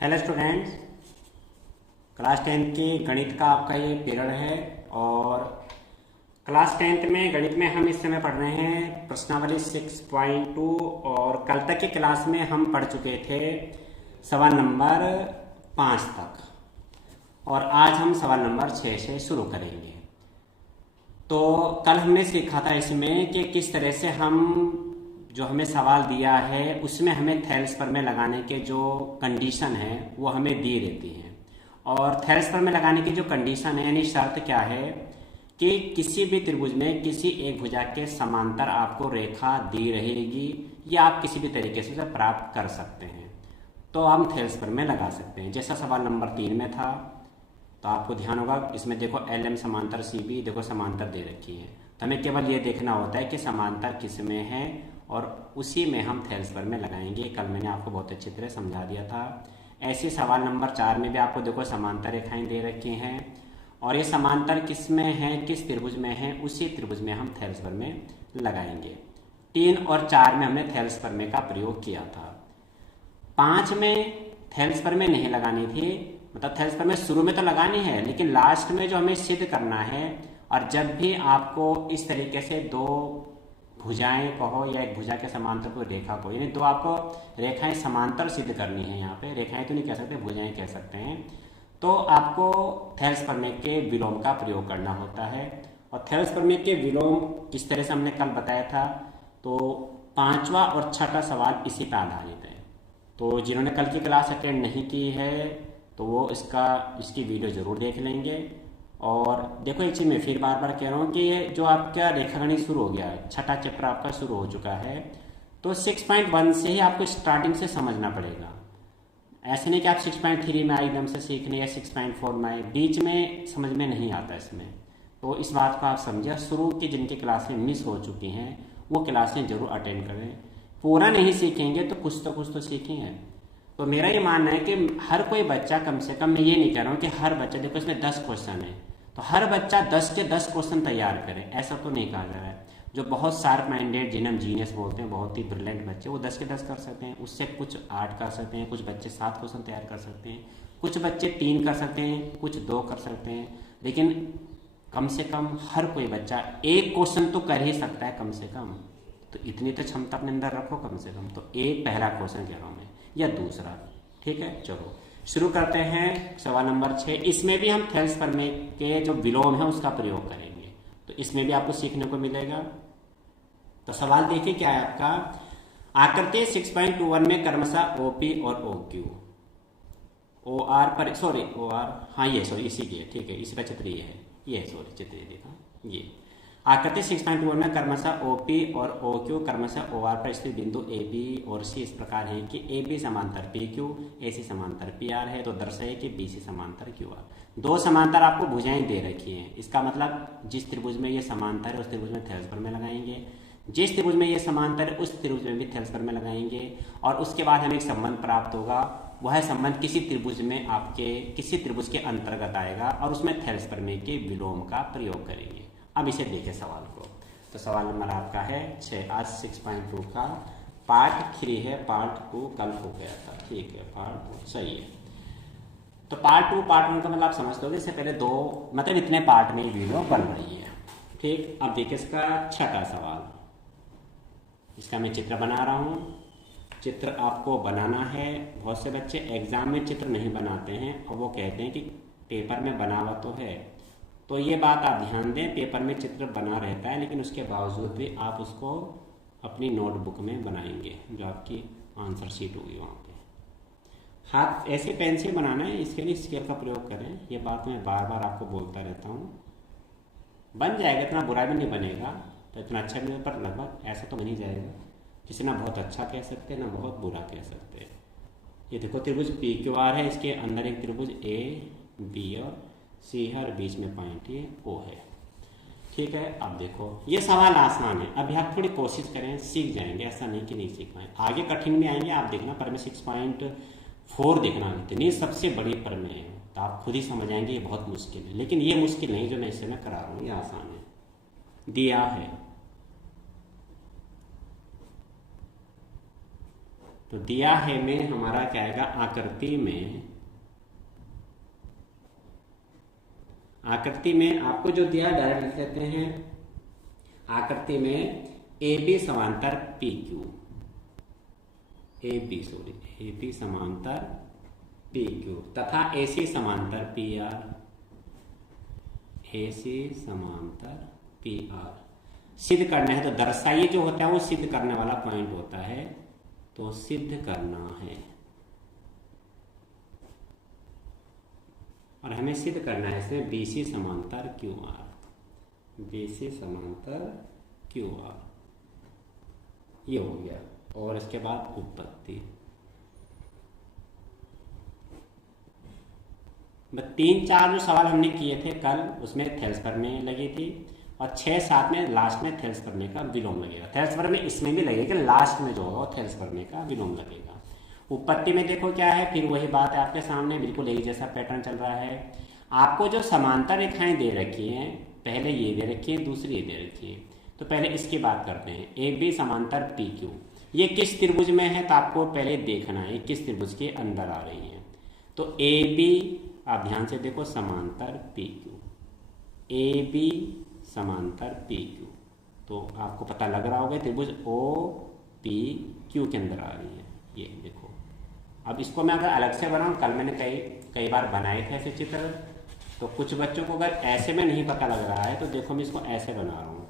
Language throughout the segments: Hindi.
हेलो स्टूडेंट्स, क्लास 10 के गणित का आपका ये पीरियड है। और क्लास 10 में गणित में हम इस समय पढ़ रहे हैं प्रश्नावली 6.2। और कल तक की क्लास में हम पढ़ चुके थे सवाल नंबर 5 तक, और आज हम सवाल नंबर 6 से शुरू करेंगे। तो कल हमने सीखा था इसमें कि किस तरह से हम जो हमें सवाल दिया है उसमें हमें थेल्स पर में लगाने के जो कंडीशन है वो हमें दी रहती है। और थेल्स पर में लगाने की जो कंडीशन है यानी शर्त क्या है कि किसी भी त्रिभुज में किसी एक भुजा के समांतर आपको रेखा दी रहेगी या आप किसी भी तरीके से उसे प्राप्त कर सकते हैं, तो हम थेल्स पर में लगा सकते हैं। जैसा सवाल नंबर 3 में था, तो आपको ध्यान होगा इसमें देखो LM समांतर CB देखो समांतर दे रखी है, तो हमें केवल ये देखना होता है कि समांतर किस में है और उसी में हम थेल्स पर में लगाएंगे। कल मैंने आपको बहुत अच्छी तरह समझा दिया था। ऐसे सवाल नंबर 4 में भी आपको देखो समांतर रेखाएं दे रखी हैं और ये समांतर किस में है, किस त्रिभुज में है, उसी त्रिभुज में हम थेल्स पर में लगाएंगे। 3 और 4 में हमने थेल्स पर में का प्रयोग किया था। 5 में थेल्स पर में नहीं लगानी थी, मतलब थेल्स पर में शुरू में तो लगानी है लेकिन लास्ट में जो हमें सिद्ध करना है। और जब भी आपको इस तरीके से दो भुजाएं कहो या एक भुजा के समांतर कोई रेखा को, यानी दो आपको रेखाएं समांतर सिद्ध करनी है, यहाँ पे रेखाएं तो नहीं कह सकते, भुजाएं कह सकते हैं, तो आपको थेल्स प्रमेय के विलोम का प्रयोग करना होता है। और थेल्स प्रमेय के विलोम किस तरह से हमने कल बताया था, तो 5वां और 6ठा सवाल इसी पर आधारित है। तो जिन्होंने कल की क्लास अटेंड नहीं की है तो वो इसकी वीडियो जरूर देख लेंगे। और देखो एक चीज़ मैं फिर बार बार कह रहा हूँ कि ये जो आपका रेखागणित शुरू हो गया है, 6ठा चैप्टर आपका शुरू हो चुका है, तो 6.1 से ही आपको स्टार्टिंग से समझना पड़ेगा। ऐसे नहीं कि आप 6.3 में आए एकदम से सीखने या 6.4 में आए, बीच में समझ में नहीं आता इसमें। तो इस बात को आप समझिए, शुरू की जिनकी क्लासें मिस हो चुकी हैं वो क्लासें जरूर अटेंड करें। पूरा नहीं सीखेंगे तो कुछ तो सीखेंगे। तो मेरा ये मानना है कि हर कोई बच्चा, कम से कम मैं ये नहीं कह रहा हूँ कि हर बच्चा, देखो इसमें 10 क्वेश्चन है तो हर बच्चा 10 के 10 क्वेश्चन तैयार करे, ऐसा तो नहीं कहा जा रहा है। जो बहुत शार्प माइंडेड, जिन्हें हम जीनियस बोलते हैं, बहुत ही ब्रिलियंट बच्चे, वो 10 के 10 कर सकते हैं। उससे कुछ 8 कर सकते हैं, कुछ बच्चे 7 क्वेश्चन तैयार कर सकते हैं, कुछ बच्चे 3 कर सकते हैं, कुछ 2 कर सकते हैं। लेकिन कम से कम हर कोई बच्चा एक क्वेश्चन तो कर ही सकता है कम से कम। तो इतनी तो क्षमता अपने अंदर रखो कम से कम। तो एक पहला क्वेश्चन कह रहा हूँ मैं, या दूसरा, ठीक है। चलो शुरू करते हैं सवाल नंबर 6। इसमें भी हम थेल्स प्रमेय के जो विलोम है उसका प्रयोग करेंगे, तो इसमें भी आपको सीखने को मिलेगा। तो सवाल देखिए क्या है आपका। आकृति 6.21 में क्रमशः OP और OQ OR पर, सॉरी OR, हाँ ये सॉरी इसी की है, ठीक है, इसका चित्र ये है, ये सॉरी चित्र ये देखा, ये आकृति 6.1 में क्रमशः OP और OQ क्रमशः OR पर स्थित बिंदु AB और C इस प्रकार है कि AB समांतर PQ, AC समांतर PR है, तो दर्शाइए कि BC समांतर QR। दो समांतर आपको भुजाएं दे रखी हैं, इसका मतलब जिस त्रिभुज में ये समांतर है उस त्रिभुज में थेल्स पर में लगाएंगे, जिस त्रिभुज में ये समांतर है उस त्रिभुज में भी थेल्स पर में लगाएंगे। और उसके बाद हमें एक संबंध प्राप्त होगा, वह संबंध किसी त्रिभुज में आपके किसी त्रिभुज के अंतर्गत आएगा और उसमें थेल्स प्रमेय के विलोम का प्रयोग करेंगे। अब इसे देखें सवाल को। तो सवाल नंबर आपका है 6। आज 6.2 का पार्ट 3 है, पार्ट 2 कल हो गया था, ठीक है, पार्ट 2 सही है। तो पार्ट 2 पार्ट 1 का मतलब आप समझते हो, इससे पहले 2 मतलब इतने पार्ट में वीडियो बन रही है, ठीक। अब देखिए इसका 6ठा सवाल, इसका मैं चित्र बना रहा हूँ। चित्र आपको बनाना है। बहुत से बच्चे एग्जाम में चित्र नहीं बनाते हैं और वो कहते हैं कि पेपर में बना हुआ तो है। तो ये बात आप ध्यान दें, पेपर में चित्र बना रहता है लेकिन उसके बावजूद भी आप उसको अपनी नोटबुक में बनाएंगे, जो आपकी आंसर शीट होगी वहाँ पे। हाथ ऐसे पेन से बनाना है, इसके लिए स्केल का प्रयोग करें। ये बात मैं बार बार आपको बोलता रहता हूँ। बन जाएगा, इतना बुरा भी नहीं बनेगा, तो इतना अच्छा भी नहीं, पर लगभग ऐसा तो बन ही जाएगा। जिसे ना बहुत अच्छा कह सकते हैं ना बहुत बुरा कह सकते हैं। ये देखो त्रिभुज PQR है, इसके अंदर एक त्रिभुज AB और C है और बीच में पॉइंट ये O है, ठीक है। अब देखो ये सवाल आसान है, अभी आप थोड़ी कोशिश करें, सीख जाएंगे, ऐसा नहीं कि नहीं सीख पाए, आगे कठिन भी आएंगे। आप देखना प्रमेय 6.4 देखना, इतनी सबसे बड़ी प्रमेय है, तो आप खुद ही समझ जाएंगे ये बहुत मुश्किल है। लेकिन ये मुश्किल नहीं जो मैं इससे मैं करा रहा हूँ, ये आसान है, दिया है। तो दिया है में हमारा क्या आएगा, आकृति में आपको जो दिया डायरेक्ट लिख लेते हैं। आकृति में ए बी समांतर पी क्यू, ए बी समांतर पी क्यू तथा ए सी समांतर पी आर, ए सी समांतर पी आर सिद्ध करना है। तो दर्शाइए जो होता है वो सिद्ध करने वाला पॉइंट होता है, तो सिद्ध करना है और हमें सिद्ध करना है इसमें बी सी समांतर क्यू आर, बी सी समांतर क्यू आर, ये हो गया। और इसके बाद उत्पत्ति, 3-4 जो सवाल हमने किए थे कल उसमें थेल्स प्रमेय लगी थी और 6-7 में लास्ट में थेल्स प्रमेय का विलोम लगेगा। थेल्स प्रमेय इसमें भी लगेगा, लास्ट में जो होगा वो थेल्स प्रमेय का विलोम लगेगा। उत्पत्ति में देखो क्या है, फिर वही बात है आपके सामने, बिल्कुल एक जैसा पैटर्न चल रहा है। आपको जो समांतर रेखाएं दे रखी हैं, पहले ये दे रखी है, दूसरी ये दे रखी है। तो पहले इसकी बात करते हैं, ए बी समांतर पी क्यू, ये किस त्रिभुज में है तो आपको पहले देखना है किस त्रिभुज के अंदर आ रही है। तो ए बी, आप ध्यान से देखो, समांतर पी क्यू, ए बी समांतर पी क्यू, तो आपको पता लग रहा होगा त्रिभुज ओ पी क्यू के अंदर आ रही है। ये देखो, अब इसको मैं अगर अलग से बनाऊं, कल मैंने कई बार बनाए थे ऐसे चित्र, तो कुछ बच्चों को अगर ऐसे में नहीं पता लग रहा है तो देखो मैं इसको ऐसे बना रहा हूँ।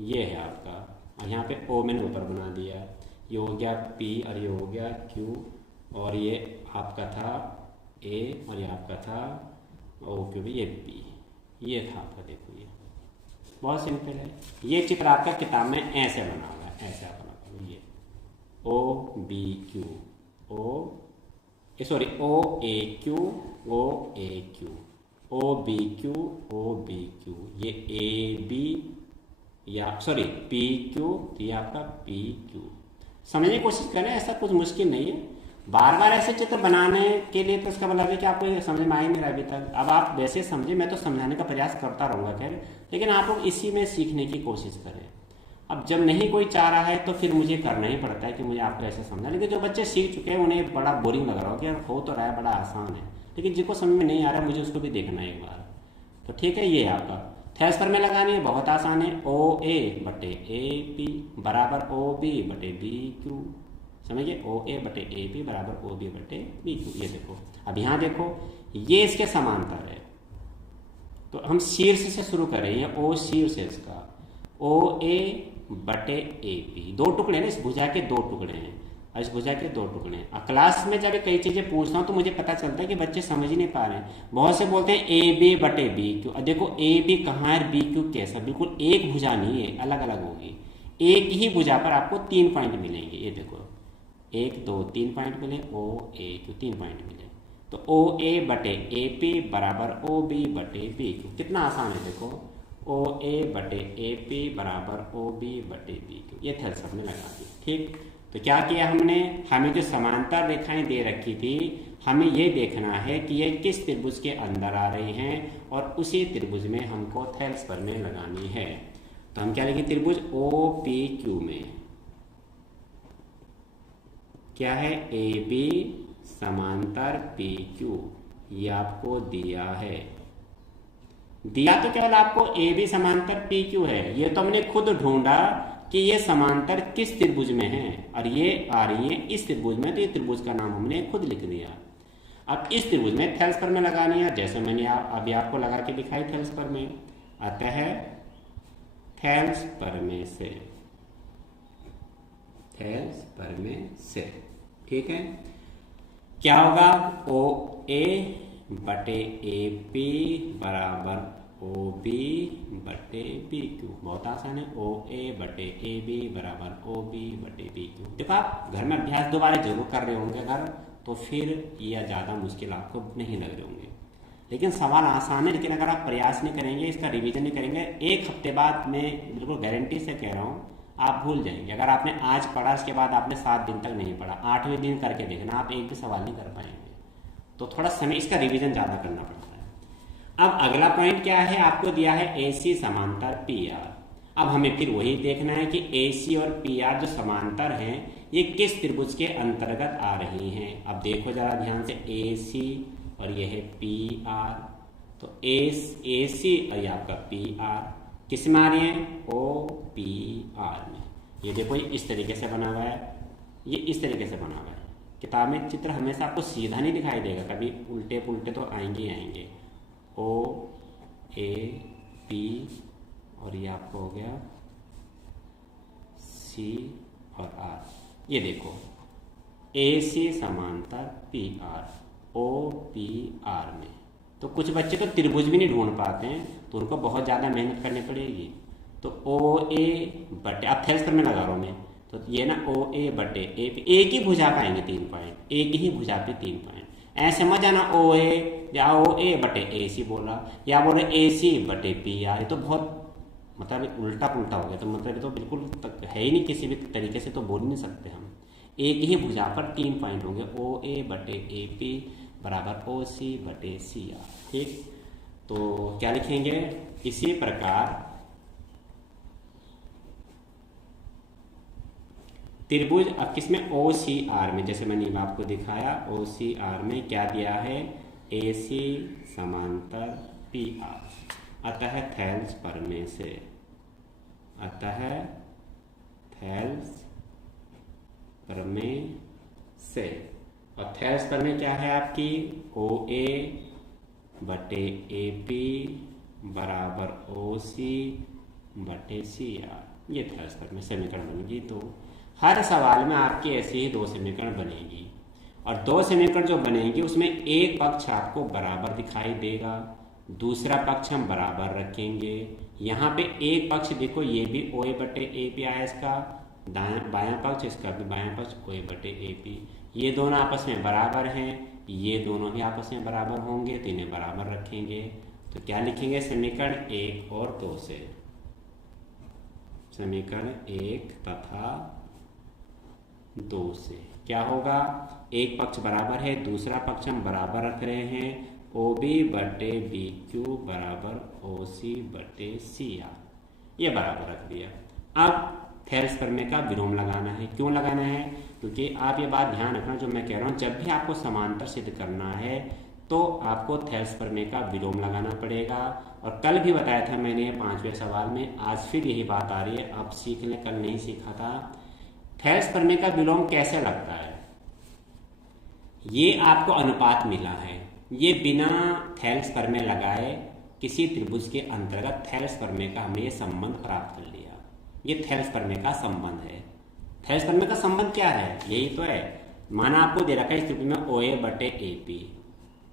ये है आपका, और यहाँ पे ओ मैंने ऊपर बना दिया, ये हो गया पी और ये हो गया क्यू, और ये आपका था ए और ये आपका था ओ क्यू भी, ये पी, ये था आपका। देखो ये बहुत सिंपल है। ये चित्र आपका किताब में ऐसे बना हुआ है, ऐसे आप बना, ये O B Q, O A Q, O A Q, O B Q, O B Q, ये ए बी या पी क्यू, ये आपका पी क्यू। समझने की कोशिश करें, ऐसा कुछ मुश्किल नहीं है। बार बार ऐसे चित्र बनाने के लिए तो इसका मतलब है कि आपको समझ में आ ही नहीं रहा अभी तक। अब आप वैसे समझे, मैं तो समझाने का प्रयास करता रहूँगा खैर, लेकिन आप लोग इसी में सीखने की कोशिश करें। अब जब नहीं कोई चाह रहा है तो फिर मुझे करना ही पड़ता है कि मुझे आपको ऐसे समझा। लेकिन जो बच्चे सीख चुके हैं उन्हें बड़ा बोरिंग लग रहा हो कि यार हो तो रहा है, बड़ा आसान है, लेकिन जिनको समझ में नहीं आ रहा मुझे उसको भी देखना है एक बार। तो ठीक है, ये आपका थेल्स प्रमेय लगानी है, बहुत आसान है। ओ ए बटे ए पी बराबर ओ बी बटे बी क्यू, समझिए, ओ ए बटे ए पी बराबर ओ बी बटे बी क्यू। ये देखो, अब यहाँ देखो, ये इसके समांतर है, तो हम शीर्ष से शुरू करें, ओ शीर्ष है इसका, ओ ए बटे ए पी, दो टुकड़े हैं, इस भुजा के दो टुकड़े हैं और इस भुजा के दो टुकड़े हैं। अब क्लास में जब कई चीजें पूछता हूँ तो मुझे पता चलता है कि बच्चे समझ ही नहीं पा रहे हैं। बहुत से बोलते हैं ए बी बटे बी क्यू, अब देखो ए बी कहाँ है, बी क्यू कैसा, बिल्कुल एक भुजा नहीं है, अलग अलग होगी। एक ही भुजा पर आपको 3 पॉइंट मिलेंगे, ये देखो 1 2 3 पॉइंट मिले, ओ ए क्यू 3 पॉइंट मिले, तो ओ ए बटे ए पी बराबर ओ बी बटे बी क्यू। कितना आसान है, देखो ओ ए बटे ए पी बराबर ओ बी बटे बी क्यू, ये थेल्स प्रमेय लगा दी। ठीक, तो क्या किया हमने, हमें जो समांतर रेखाएं दे रखी थी, हमें ये देखना है कि ये किस त्रिभुज के अंदर आ रही हैं और उसी त्रिभुज में हमको थेल्स प्रमेय लगानी है। तो हम क्या लिखें, त्रिभुज ओ पी क्यू में क्या है, ए बी समांतर पी क्यू, ये आपको दिया है। दिया तो केवल आपको ए बी समांतर पी क्यू है, ये तो हमने खुद ढूंढा कि ये समांतर किस त्रिभुज में है और ये आ रही है इस त्रिभुज में, तो ये त्रिभुज का नाम हमने खुद लिख दिया। अब इस त्रिभुज में थेल्स प्रमेय लगानी है, जैसे मैंने अभी आपको लगा के दिखाई थेल्स प्रमेय। अतः थेल्स प्रमेय से, थेल्स प्रमेय से, ठीक है, क्या होगा, ओ ए बटे ए पी बराबर ओ बी बटे बी क्यू। बहुत आसान है, ओ ए बटे ए बी बराबर ओ बी बटे बी क्यू। देखो आप घर में अभ्यास दोबारा जरूर कर रहे होंगे अगर, तो फिर यह ज़्यादा मुश्किल आपको नहीं लग रहे होंगे। लेकिन सवाल आसान है, लेकिन अगर आप प्रयास नहीं करेंगे, इसका रिवीजन नहीं करेंगे, 1 हफ्ते बाद मैं बिल्कुल गारंटी से कह रहा हूँ आप भूल जाएंगे। अगर आपने आज पढ़ा, इसके बाद आपने 7 दिन तक नहीं पढ़ा, 8वें दिन करके देखना, आप एक भी सवाल नहीं कर पाएंगे। तो थोड़ा समय, इसका रिवीजन ज़्यादा करना पड़ता है। अब अगला पॉइंट क्या है, आपको दिया है ए सी समांतर पी आर। अब हमें फिर वही देखना है कि AC और PR जो समांतर हैं ये किस त्रिभुज के अंतर्गत आ रही हैं। अब देखो जरा ध्यान से, AC और ये है PR, तो AC और ये आपका PR किस में आ रही है, OPR में। ये देखो ये इस तरीके से बना हुआ है, ये इस तरीके से बना हुआ है। किताब में चित्र हमेशा आपको सीधा नहीं दिखाई देगा, कभी उल्टे पुल्टे तो आएंगे ही आएंगे। OAP और ये आपको हो गया C और R। ये देखो AC समांतर PR OPR में। तो कुछ बच्चे तो त्रिभुज भी नहीं ढूंढ पाते हैं, तो उनको बहुत ज़्यादा मेहनत करनी पड़ेगी। तो OA बटे, अब थेल्स पर मैं लगा रहा हूँ मैं, तो ये ना OA बटे AP, एक ही भुजा पाएंगे 3 पॉइंट, एक ही भुजा पे 3 पॉइंट। ऐसे मत जाना OA या OA बटे AC बोला, या बोले AC बटे PR, ये तो बहुत मतलब उल्टा पुल्टा हो गया। तो मतलब तो बिल्कुल है ही नहीं, किसी भी तरीके से तो बोल नहीं सकते हम। एक ही भुजा पर 3 पॉइंट होंगे, OA बटे AP बराबर OC बटे CR। ठीक, तो क्या लिखेंगे, इसी प्रकार त्रिभुज, अब किसमें, OCR में, जैसे मैंने आपको दिखाया OCR में क्या दिया है, AC समांतर PR, अतः थेल्स प्रमेय से, अतः थेल्स प्रमेय से। और थेल्स प्रमेय क्या है आपकी, OA बटे AP बराबर OC बटे CR, ये थेल्स प्रमेय समीकरण बनेगी। तो हर सवाल में आपकी ऐसे ही 2 समीकरण बनेगी, और 2 समीकरण जो बनेंगी उसमें एक पक्ष आपको बराबर दिखाई देगा, दूसरा पक्ष हम बराबर रखेंगे। यहाँ पे एक पक्ष देखो, ये भी OA बटे AP आया, इसका बायां पक्ष, इसका भी बायां पक्ष OA बटे AP, ये दोनों आपस में बराबर हैं, ये दोनों ही आपस में बराबर होंगे, तो इन्हें बराबर रखेंगे। तो क्या लिखेंगे, समीकरण 1 और 2 से, समीकरण 1 तथा 2 से क्या होगा, एक पक्ष बराबर है, दूसरा पक्ष हम बराबर रख रहे हैं, OB बटे BQ बराबर OC बटे CR, ये बराबर रख दिया। अब थेल्स प्रमेय का विलोम लगाना है। क्यों लगाना है, क्योंकि आप ये बात ध्यान रखना, जो मैं कह रहा हूँ, जब भी आपको समांतर सिद्ध करना है तो आपको थेल्स प्रमेय का विलोम लगाना पड़ेगा। और कल भी बताया था मैंने 5वें सवाल में, आज फिर यही बात आ रही है, आप सीख लें, कल नहीं सीखा था। थेल्स प्रमेय का विलोम कैसे लगता है, ये आपको अनुपात मिला है, ये बिना थेल्स प्रमेय लगाए किसी त्रिभुज के अंतर्गत थेल्स प्रमेय का हमने ये संबंध प्राप्त कर लिया। ये थेल्स प्रमेय का संबंध है। थेल्स प्रमेय का संबंध क्या है, यही तो है। माना आपको दे रखा है इस त्रिभुज में OA बटे AP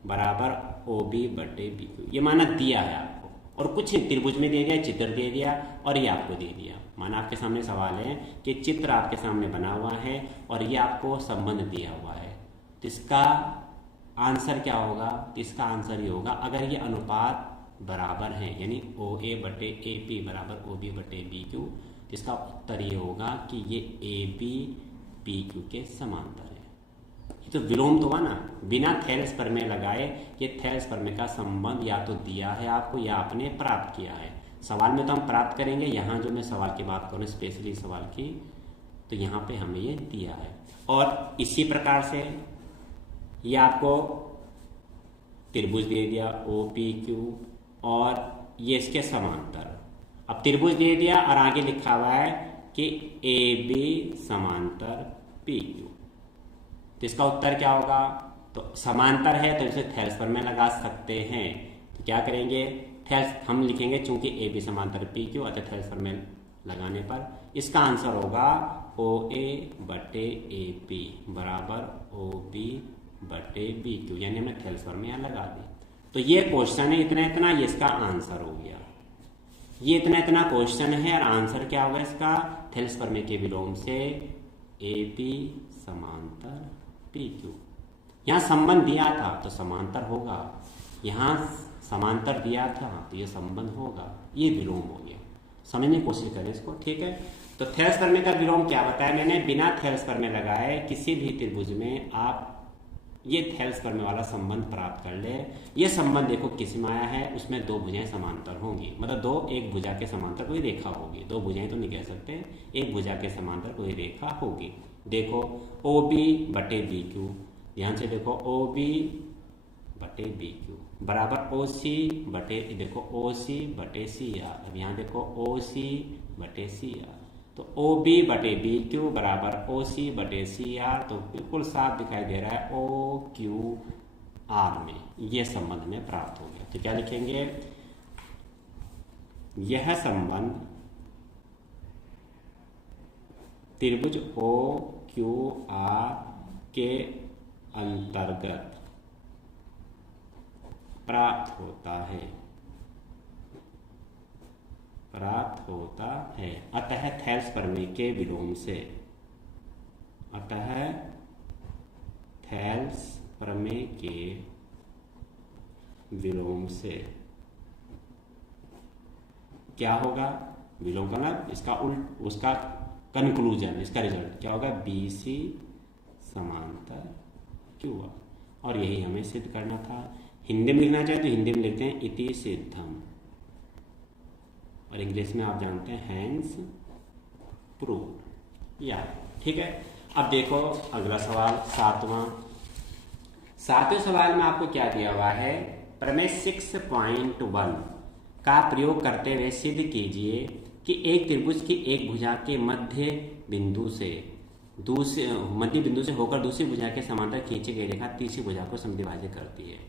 बराबर OB बटे BQ, ये माना दिया है आपको, और कुछ त्रिभुज में दे दिया, चित्र दे दिया, और ये आपको दे दिया। माना आपके सामने सवाल है कि चित्र आपके सामने बना हुआ है और ये आपको संबंध दिया हुआ है, तो इसका आंसर क्या होगा, तो इसका आंसर ये होगा, अगर ये अनुपात बराबर है, यानी OA बटे AP बराबर OB बटे BQ, तो इसका उत्तर ये होगा कि ये AB BQ के समांतर है। ये तो विलोम तो हुआ ना, बिना थेल्स प्रमेय लगाए ये थेल्स प्रमेय का संबंध या तो दिया है आपको या आपने प्राप्त किया है। सवाल में तो हम प्राप्त करेंगे, यहाँ जो मैं सवाल की बात करूँ स्पेशली सवाल की, तो यहाँ पे हमें ये दिया है। और इसी प्रकार से ये आपको त्रिभुज दे दिया OPQ, और ये इसके समांतर। अब त्रिभुज दे दिया और आगे लिखा हुआ है कि AB समांतर PQ, तो इसका उत्तर क्या होगा, तो समांतर है तो इसे थेल्स प्रमेय लगा सकते हैं। तो क्या करेंगे, थेल्स हम लिखेंगे, चूंकि AB समांतर PQ, अतः थेल्स प्रमेय लगाने पर इसका आंसर होगा OA बटे AP बराबर OB बटे BQ, यानी हमने थेल्स प्रमेय लगा दी। तो ये क्वेश्चन है इतना इतना, ये इसका आंसर हो गया। ये इतना इतना क्वेश्चन है और आंसर क्या होगा इसका, थेल्स प्रमेय के विलोम से AB समांतर PQ। यहाँ संबंध दिया था तो समांतर होगा, यहाँ समांतर दिया था तो ये संबंध होगा, ये विलोम हो गया। समझने की कोशिश करें इसको, ठीक है। तो थेल्स प्रमेय का विलोम क्या बताया मैंने, बिना थेल्स प्रमेय लगाए किसी भी त्रिभुज में आप ये थेल्स प्रमेय वाला संबंध प्राप्त कर ले। ये संबंध देखो किस में आया है, उसमें दो भुजाएं समांतर होंगी, मतलब दो एक भुजा के समांतर कोई रेखा होगी, दो भुजाएं तो नहीं कह सकते, एक भुजा के समांतर कोई रेखा होगी। देखो ओ बी बटे बी क्यू, ध्यान से देखो ओ बी बटे बी क्यू बराबर ओ सी बटे, देखो ओ सी बटे सी आर। अब यहाँ देखो ओ सी बटे सी आर, तो ओ बी बटे बी क्यू बराबर ओ सी बटे सी आर, तो बिल्कुल साफ दिखाई दे रहा है ओ क्यू आर में ये संबंध में प्राप्त हो गया। तो क्या लिखेंगे, यह संबंध त्रिभुज ओ क्यू आर के अंतर्गत प्राप्त होता है, अतः थेल्स प्रमेय के विलोम से, अतः थेल्स प्रमेय के विलोम से क्या होगा, विलोम का मतलब इसका उल्ट, उसका कंक्लूजन, इसका रिजल्ट क्या होगा, बी सी समांतर क्यू आर। और यही हमें सिद्ध करना था। हिंदी में लिखना चाहे तो हिंदी में लिखते हैं इति सिद्धम, और इंग्लिश में आप जानते हैं हैंस प्रूव्ड, या ठीक है। अब देखो अगला सवाल, सातवें सवाल में आपको क्या दिया हुआ है, प्रमेय 6.1 का प्रयोग करते हुए सिद्ध कीजिए कि एक त्रिभुज की एक भुजा के मध्य बिंदु से होकर दूसरी भुजा के समांतर खींची गई रेखा तीसरी भुजा को समद्विभाजित करती है।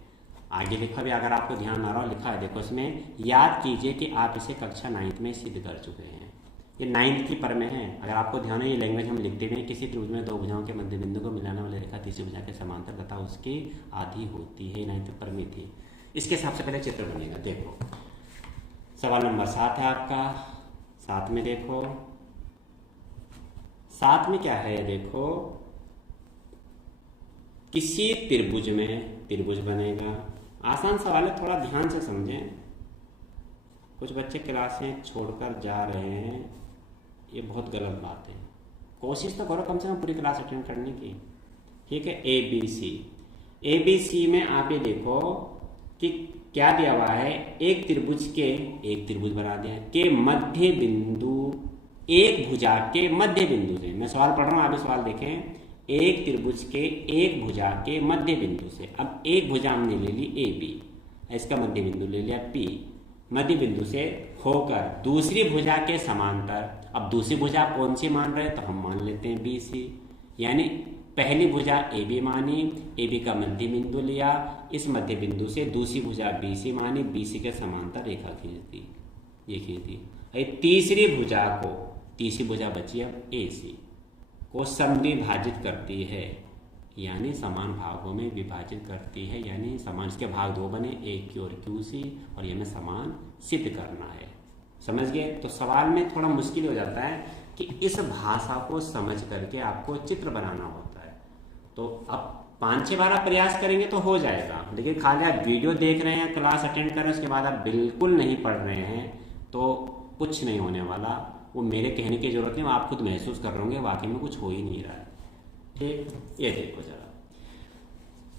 आगे लिखा भी अगर आपको ध्यान ना रहा, लिखा है देखो इसमें, याद कीजिए कि आप इसे कक्षा 9th में सिद्ध कर चुके हैं। ये 9th की प्रमेय है, अगर आपको ध्यान है ये लैंग्वेज हम लिखते हुए, किसी त्रिभुज में दो भुजाओं के मध्य बिंदु को मिलाने वाली रेखा तीसरी भुजा के समांतर तथा उसकी आधी होती है, 9th प्रमेय थी। इसके हिसाब से पहले चित्र बनेगा। देखो सवाल नंबर 7 है आपका, 7 में देखो, 7 में क्या है, देखो किसी त्रिभुज में त्रिभुज बनेगा। आसान सवाल है, थोड़ा ध्यान से समझें। कुछ बच्चे क्लासें छोड़कर जा रहे हैं, ये बहुत गलत बात है। कोशिश तो करो कम से कम पूरी क्लास अटेंड करने की, ठीक है। ए बी सी में आप ये देखो कि क्या दिया हुआ है, एक त्रिभुज बना दिया के मध्य बिंदु, एक भुजा के मध्य बिंदु से, मैं सवाल पढ़ रहा हूं, आप सवाल देखें, एक त्रिभुज के एक भुजा के मध्य बिंदु से, अब एक भुजा हमने ले ली ए बी, इसका मध्य बिंदु ले लिया पी, मध्य बिंदु से होकर दूसरी भुजा के समांतर, अब दूसरी भुजा कौन सी मान रहे हैं, तो हम मान लेते हैं बी सी, यानी पहली भुजा ए बी मानी, ए बी का मध्य बिंदु लिया, इस मध्य बिंदु से दूसरी भुजा बी सी मानी, बी सी के समांतर रेखा खींच दी, ये खींच दी। तीसरी भुजा बची अब ए सी को समद्विभाजित करती है, यानी समान भागों में विभाजित करती है, यानी समान, इसके भाग दो बने, ए क्यू और क्यू सी, और ये हमें समान सिद्ध करना है। समझ गए। तो सवाल में थोड़ा मुश्किल हो जाता है कि इस भाषा को समझ करके आपको चित्र बनाना होता है। तो अब 5-6 बार आप प्रयास करेंगे तो हो जाएगा, लेकिन खाली आप वीडियो देख रहे हैं, क्लास अटेंड कर रहे हैं, उसके बाद आप बिल्कुल नहीं पढ़ रहे हैं तो कुछ नहीं होने वाला। वो मेरे कहने की जरूरत नहीं, आप खुद महसूस कर रहे होंगे वाकई में कुछ हो ही नहीं रहा है। ठीक, ये देखो जरा,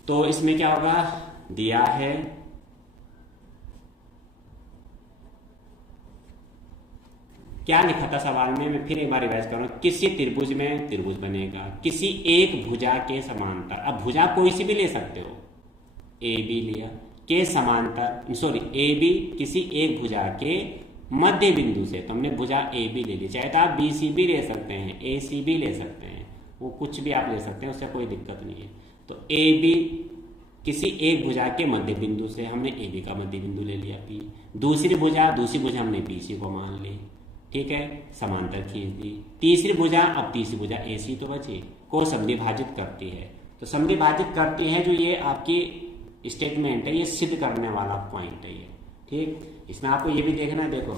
तो इसमें क्या होगा, दिया है क्या लिखा था सवाल में, मैं फिर एक बार रिवाइज कर रहा हूं, किसी त्रिभुज में त्रिभुज बनेगा किसी एक भुजा के समांतर, अब भुजा कोई सी भी ले सकते हो, ए बी लिया, के समांतर, सॉरी ए बी किसी एक भुजा के मध्य बिंदु से, तो हमने भुजा ए बी ले ली, चाहे तो आप बी सी भी ले सकते हैं, ए सी भी ले सकते हैं, वो कुछ भी आप ले सकते हैं, उससे कोई दिक्कत नहीं है। तो ए बी किसी एक भुजा के मध्य बिंदु से, हमने ए बी का मध्य बिंदु ले लिया पी, दूसरी भुजा हमने बी सी को मान ली, ठीक है, समांतर खींच दी। तीसरी भुजा, अब तीसरी भुजा ए सी तो बची, को समद्विभाजित करती है, तो समद्विभाजित करती है जो ये आपकी स्टेटमेंट है, ये सिद्ध करने वाला पॉइंट है ये, ठीक। इसमें आपको ये भी देखना है, देखो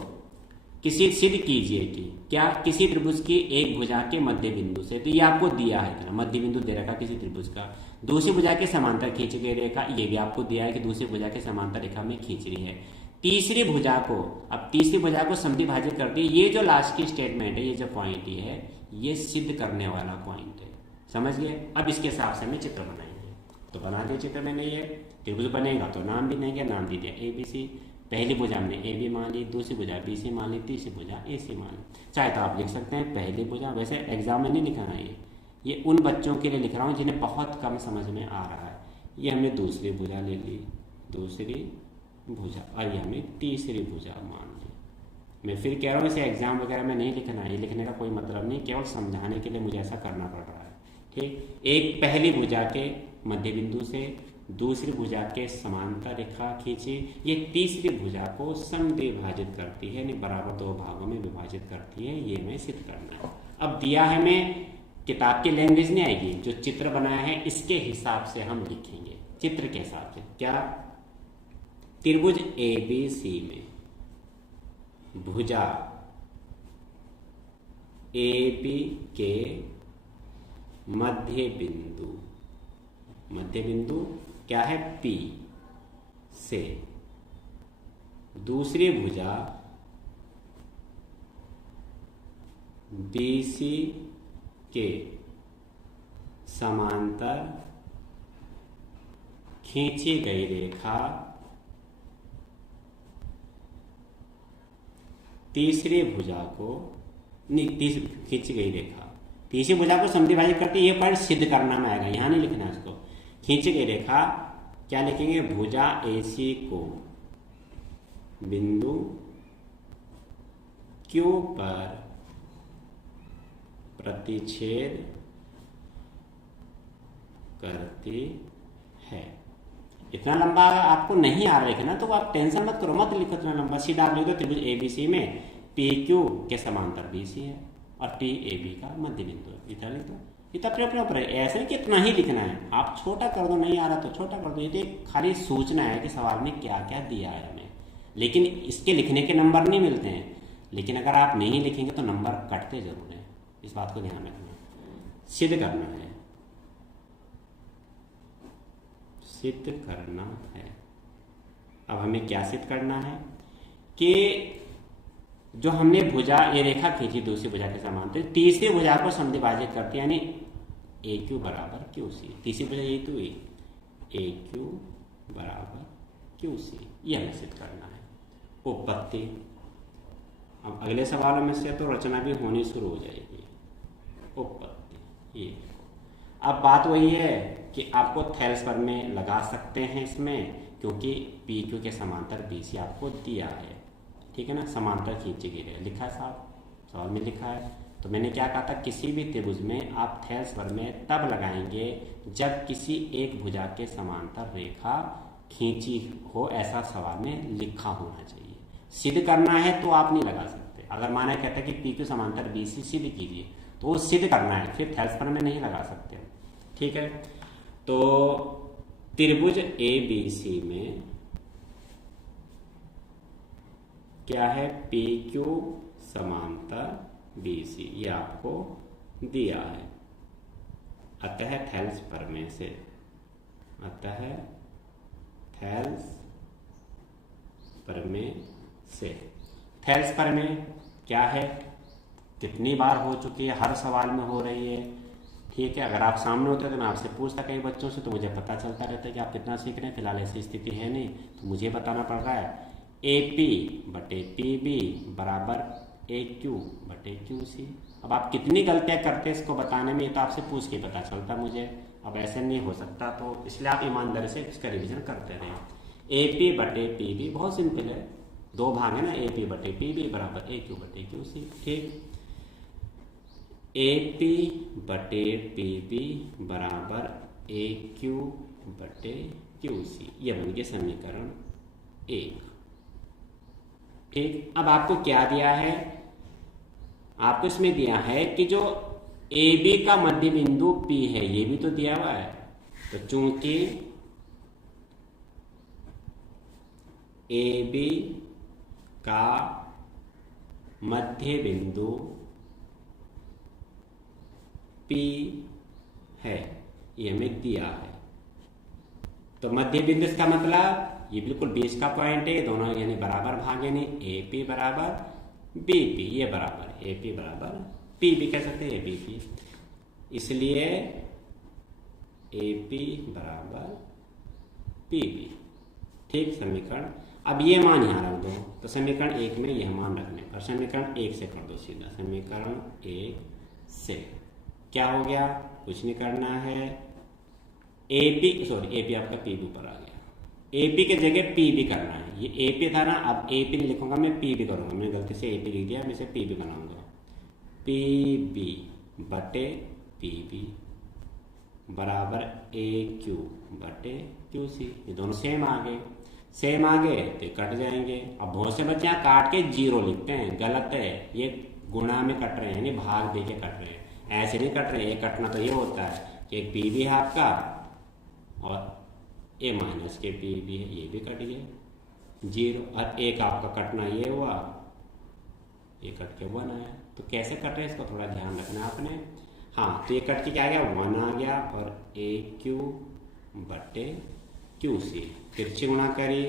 किसी सिद्ध कीजिए कि क्या किसी त्रिभुज की एक भुजा के मध्य बिंदु से, तो ये आपको दिया है इतना मध्य बिंदु दे रखा किसी त्रिभुज का, दूसरी भुजा के समांतर खींची गई रेखा, ये भी आपको दिया है कि दूसरी भुजा के समांतर रेखा में खींच रही है। तीसरी भुजा को, अब तीसरी भुजा को समद्विभाजित करती है, ये जो लास्ट की स्टेटमेंट है, ये जो पॉइंट ही है, ये सिद्ध करने वाला पॉइंट है। समझ गए। अब इसके हिसाब से हमें चित्र बनाएंगे। तो बना दिया चित्र मैंने। ये त्रिभुज बनेगा तो नाम भी नहीं गया, नाम दे दिया ABC। पहली भुजा हमने AB मान ली, दूसरी भुजा BC मान ली, तीसरी भुजा AC मान ली। चाहे तो आप लिख सकते हैं पहली भुजा, वैसे एग्जाम में नहीं लिखना है ये उन बच्चों के लिए लिख रहा हूँ जिन्हें बहुत कम समझ में आ रहा है। ये हमने दूसरी भुजा ले ली, दूसरी भुजा, और ये हमने तीसरी भुजा मान ली। मैं फिर कह रहा हूँ इसे एग्जाम वगैरह में नहीं लिखना है, ये लिखने का कोई मतलब नहीं, केवल समझाने के लिए मुझे ऐसा करना पड़ रहा है। ठीक, एक पहली भुजा के मध्य बिंदु से दूसरी भुजा के समांतर रेखा खींची, ये तीसरी भुजा को समद्विभाजित करती है, यानी बराबर दो भागों में विभाजित करती है। ये हमें सिद्ध करना है। अब दिया है, मैं किताब की लैंग्वेज नहीं आएगी, जो चित्र बनाया है इसके हिसाब से हम लिखेंगे, चित्र के हिसाब से। क्या? त्रिभुज ABC में भुजा AB के मध्य बिंदु क्या है? P से दूसरी भुजा BC के समांतर खींची गई रेखा तीसरी भुजा को खींची गई रेखा तीसरी भुजा को समद्विभाजित करती है। ये पॉइंट सिद्ध करना में आएगा, यहां नहीं लिखना है इसको। खींची गई रेखा क्या लिखेंगे? भुजा AC को बिंदु Q पर प्रतिच्छेद करती है। इतना लंबा आपको नहीं आ रहा है ना, तो आप टेंशन मत करो, मत लिखो इतना लंबा, सीधा आप लिख दो त्रिभुज ABC में PQ के समांतर BC है और TAB का मध्य बिंदु है। इतना लिख दो, इतना अपने ऊपर है, ऐसे नहीं कि इतना ही लिखना है, आप छोटा कर दो, नहीं आ रहा तो छोटा कर दो। ये तो खाली सूचना है कि सवाल में क्या क्या दिया है हमें, लेकिन इसके लिखने के नंबर नहीं मिलते हैं। लेकिन अगर आप नहीं लिखेंगे तो नंबर कटते जरूर हैं, इस बात को ध्यान रखना। सिद्ध करना है, सिद्ध करना है। अब हमें क्या सिद्ध करना है कि जो हमने भुजा ये रेखा खींची दूसरी भुजा के समांतर, तीसरी भुजा को समद्विभाजित करती है, यानी AQ बराबर QC। तीसरी भुजा ये तो AQ बराबर QC, ये हमें सिद्ध करना है। उपपत्ति, अब अगले सवालों में से तो रचना भी होनी शुरू हो जाएगी। उपपत्ति, ये अब बात वही है कि आपको थेल्स पर में लगा सकते हैं इसमें, क्योंकि PQ के समांतर BC आपको दिया है। ठीक है ना, समांतर खींची गई है, लिखा है साहब, सवाल में लिखा है। तो मैंने क्या कहा था, किसी भी त्रिभुज में आप थेल्स पर में तब लगाएंगे जब किसी एक भुजा के समांतर रेखा खींची हो, ऐसा सवाल में लिखा होना चाहिए। सिद्ध करना है तो आप नहीं लगा सकते। अगर माना कहता है कि PQ समांतर BC सिद्ध कीजिए, तो वो सिद्ध करना है, फिर थेल्स पर में नहीं लगा सकते। ठीक है, तो त्रिभुज ABC में क्या है? PQ समांतर BC, ये आपको दिया है। अतः थेल्स प्रमेय से, अतः थेल्स प्रमेय से, थेल्स प्रमेय क्या है? कितनी बार हो चुकी है, हर सवाल में हो रही है। ठीक है, अगर आप सामने होते तो मैं आपसे पूछता कई बच्चों से, तो मुझे पता चलता रहता है कि आप कितना सीख रहे हैं। फिलहाल ऐसी स्थिति है नहीं, तो मुझे बताना पड़ रहा है। AP बटे PB बराबर AQ बटे QC। अब आप कितनी गलतियां करते हैं इसको बताने में, तो आपसे पूछ के पता चलता मुझे। अब ऐसे नहीं हो सकता, तो इसलिए आप ईमानदारी से इसका रिवीजन करते रहें। AP बटे PB बहुत सिंपल है, दो भाग है ना, AP बटे PB बराबर AQ बटे QC। ठीक, AP बटे PB बराबर AQ बटे QC, ये बन गया समीकरण 1। ठीक, अब आपको क्या दिया है? आपको इसमें दिया है कि जो AB का मध्य बिंदु P है, ये भी तो दिया हुआ है। तो चूंकि AB का मध्य बिंदु P है, ये हमें दिया है। तो मध्य बिंदु इसका मतलब ये बिल्कुल बीच का पॉइंट है, दोनों यानी बराबर भाग, यानी AP बराबर BP, ये बराबर AP बराबर PB कह सकते हैं, ABP। इसलिए AP बराबर PB। ठीक, समीकरण। अब ये मान यहाँ रख दो, तो समीकरण 1 में यह मान रखने पर समीकरण 1 से कर दो सीधा। समीकरण 1 से क्या हो गया, कुछ नहीं करना है, AP आपका PB पर आ गया। AP के जगह PB करना है, ये AP था ना, अब AP नहीं लिखूंगा मैं, PB करूंगा। मैंने गलती से AP लिख दिया, मैं इसे PB बनाऊंगा। PB बटे PB बराबर AQ बटे QC। ये दोनों सेम आ गए, सेम आ गए तो कट जाएंगे। अब बहुत से बच्चे यहाँ काट के 0 लिखते हैं, गलत है। ये गुणा में कट रहे हैं, यानी भाग दे के कट रहे हैं, ऐसे नहीं कट रहे हैं। ये कटना तो ये होता है कि एक PB है आपका और A माइनस के PB है, ये भी कट गया 0। और एक आपका कटना ये हुआ, ये कट के 1 आया। तो कैसे कट रहे हैं इसको थोड़ा ध्यान रखना है आपने। हाँ, तो ये कट के क्या आ गया, 1 आ गया और AQ बटे QC। तिरछी गुणा करी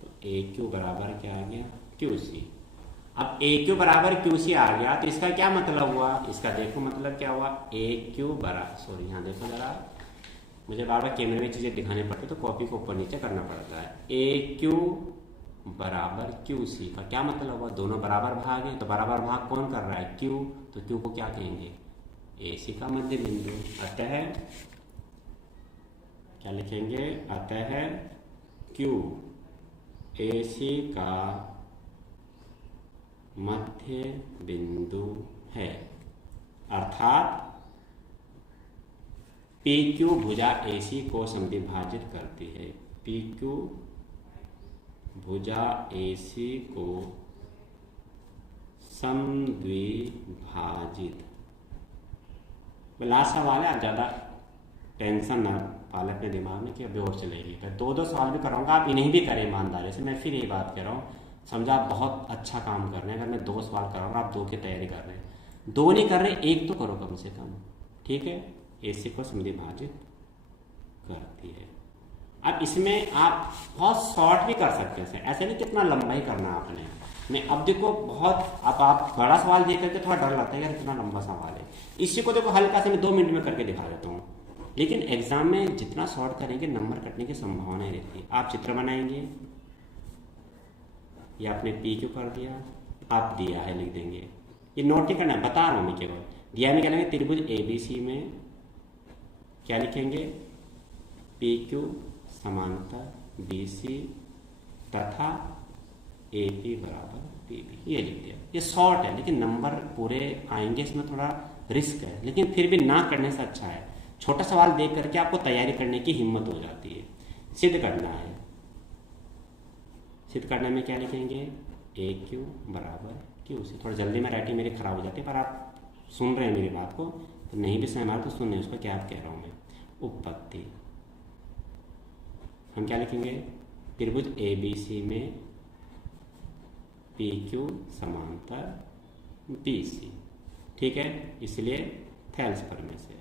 तो AQ बराबर क्या आ गया, QC। अब AQ बराबर QC आ गया तो इसका क्या मतलब हुआ, इसका देखो मतलब क्या हुआ, AQ बराबर, यहाँ देखो जरा, मुझे बार बार कैमरे में चीज़ें दिखानी पड़ती तो कॉपी को ऊपर नीचे करना पड़ता है। AQ बराबर QC का क्या मतलब हुआ, दोनों बराबर भाग हैं, तो बराबर भाग कौन कर रहा है, Q। तो Q को क्या कहेंगे, AC का मध्य बिंदु। अतः क्या लिखेंगे, अतः Q AC का मध्य बिंदु है, अर्थात PQ भुजा AC को समद्विभाजित करती है। PQ भुजा AC को समद्विभाजित। लास्ट सवाल है, आप ज़्यादा टेंशन ना पाले अपने दिमाग में कि अभी और चलेगी। फिर 2 सवाल भी कराऊंगा, आप इन्हें भी करें ईमानदारी से। मैं फिर यही बात कर रहा हूँ, समझा, आप बहुत अच्छा काम कर रहे हैं। अगर मैं 2 सवाल कराऊंगा, आप 2 की तैयारी कर रहे हैं, 2 नहीं कर रहे, 1 तो करो कम से कम, ठीक है। AC को समद्विभाजित करती है। अब इसमें आप बहुत शॉर्ट भी कर सकते हैं, ऐसे नहीं कितना लंबा ही करना आपने। मैं अब देखो बहुत, अब आप बड़ा सवाल देख करके थोड़ा डर लगता है यार इतना लंबा सवाल है। इसी को देखो हल्का से मैं 2 मिनट में करके दिखा देता हूँ। लेकिन एग्जाम में जितना शॉर्ट करेंगे नंबर कटने की संभावना रहती है। आप चित्र बनाएंगे, या आपने PQ कर दिया, आप दिया है लिख देंगे, ये नोट नहीं करना, बता रहा हूँ मैं केवल। दिया में क्या लिखेंगे, त्रिभुज ABC में क्या लिखेंगे, PQ समांतर BC तथा AP बराबर PB, ये लिख दिया। ये शॉर्ट है लेकिन नंबर पूरे आएंगे, इसमें थोड़ा रिस्क है, लेकिन फिर भी ना करने से अच्छा है। छोटा सवाल देख करके आपको तैयारी करने की हिम्मत हो जाती है। सिद्ध करना है, सिद्ध करने में क्या लिखेंगे, AQ बराबर QC। थोड़ा जल्दी में राइटिंग मेरी खराब हो जाती है, पर आप सुन रहे हैं मेरी बात को, तो नहीं भी सहमत तो सुन रहे हैं उसको, क्या आप कह रहा हूँ मैं। उत्पत्ति हम क्या लिखेंगे, त्रिभुज ABC में PQ समांतर BC, ठीक है। इसलिए थेल्स पर में से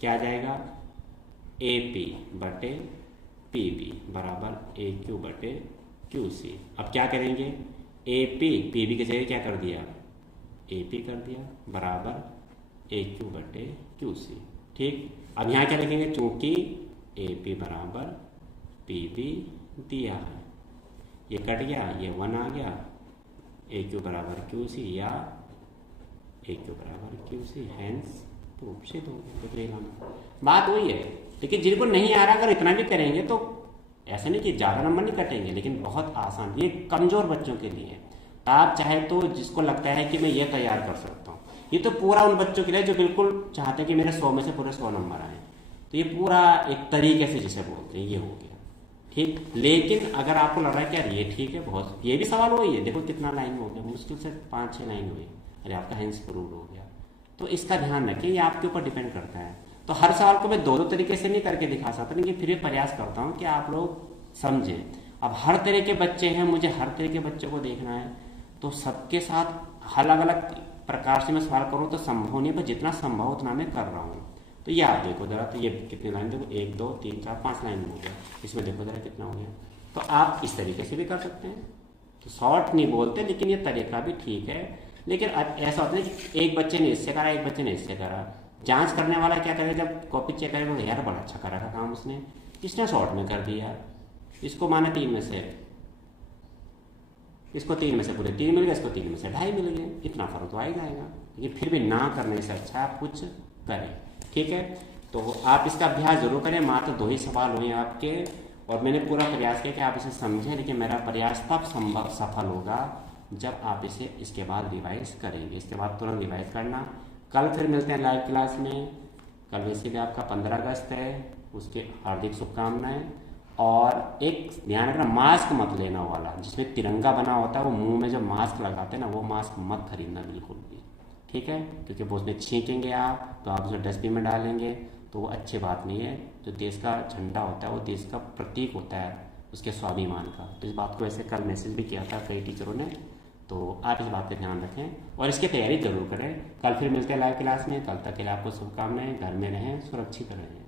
क्या आ जाएगा, AP बटे PB बराबर AQ बटे QC। अब क्या करेंगे, AP PB की जगह क्या कर दिया, AP कर दिया बराबर AQ बटे QC, ठीक। अब यहाँ क्या लिखेंगे, चूंकि AP बराबर PB दिया है, ये कट गया, ये 1 आ गया, AQ बराबर QC या AQ बराबर QC, हैंस प्रूफ सिद्ध हो गया। बात वही है, लेकिन जिनको नहीं आ रहा अगर इतना भी करेंगे तो ऐसा नहीं कि ज़्यादा नंबर नहीं कटेंगे, लेकिन बहुत आसान, ये कमज़ोर बच्चों के लिए। आप चाहे तो जिसको लगता है कि मैं ये तैयार कर सकता हूँ, ये तो पूरा उन बच्चों के लिए जो बिल्कुल चाहते हैं कि मेरे 100 में से पूरे 100 नंबर आए, तो ये पूरा एक तरीके से जिसे बोलते हैं ये हो गया, ठीक। लेकिन अगर आपको लग रहा है कि यार ये ठीक है, बहुत, ये भी सवाल वही है, देखो कितना लाइन हो गया, मुश्किल से 5-6 लाइन हुई, अरे आपका हैंस प्रूव्ड हो गया। तो इसका ध्यान रखिए, ये आपके ऊपर डिपेंड करता है। तो हर सवाल को मैं 2-2 तरीके से नहीं करके दिखा सकता, लेकिन फिर भी प्रयास करता हूँ कि आप लोग समझें। अब हर तरह के बच्चे हैं, मुझे हर तरह के बच्चों को देखना है, तो सबके साथ अलग अलग प्रकार से मैं सवाल करूँ तो संभव नहीं, पर जितना संभव उतना मैं कर रहा हूँ। तो ये आप देखो जरा, तो ये कितने लाइन, देखो 1 2 3 4 5 लाइन हो गया, इसमें देखो जरा कितना हो गया। तो आप इस तरीके से भी कर सकते हैं। तो शॉर्ट नहीं बोलते, लेकिन ये तरीका भी ठीक है। लेकिन ऐसा होता है कि एक बच्चे ने इससे करा, एक बच्चे ने इससे करा, जांच करने वाला क्या करेगा, जब कॉपी चेक करेगा तो यार बड़ा अच्छा कर रखा काम उसने, इसने शॉर्ट में कर दिया, इसको माने 3 में से, इसको 3 में से पूरे 3 मिल गए, इसको 3 में से 2.5 मिल गए, इतना फर्क तो आ ही जाएगा। लेकिन फिर भी ना करने से अच्छा आप कुछ करें, ठीक है। तो आप इसका अभ्यास जरूर करें, मात्र 2 ही सवाल हुए आपके, और मैंने पूरा प्रयास किया कि आप इसे समझें, लेकिन मेरा प्रयास तब सफल होगा जब आप इसे इसके बाद रिवाइज करेंगे। इसके बाद तुरंत रिवाइज करना। कल फिर मिलते हैं लाइव क्लास में। कल वैसे भी आपका 15 अगस्त है, उसके हार्दिक शुभकामनाएं। और एक ध्यान रखना, मास्क मत लेना वाला, जिसमें तिरंगा बना होता है, वो मुंह में जो मास्क लगाते हैं ना, वो मास्क मत खरीदना बिल्कुल भी, ठीक है। क्योंकि वो उसमें छींकेंगे आप, तो आप उसे डस्टबिन में डालेंगे, तो वो अच्छी बात नहीं है। जो देश का झंडा होता है वो देश का प्रतीक होता है, उसके स्वाभिमान का। तो इस बात को ऐसे कल मैसेज भी किया था कई टीचरों ने, तो आप इस बात का ध्यान रखें और इसकी तैयारी जरूर करें। कल फिर मिलते हैं लाइव क्लास में। कल तक के लिए आपको शुभकामनाएं। घर में रहें, सुरक्षित रहें।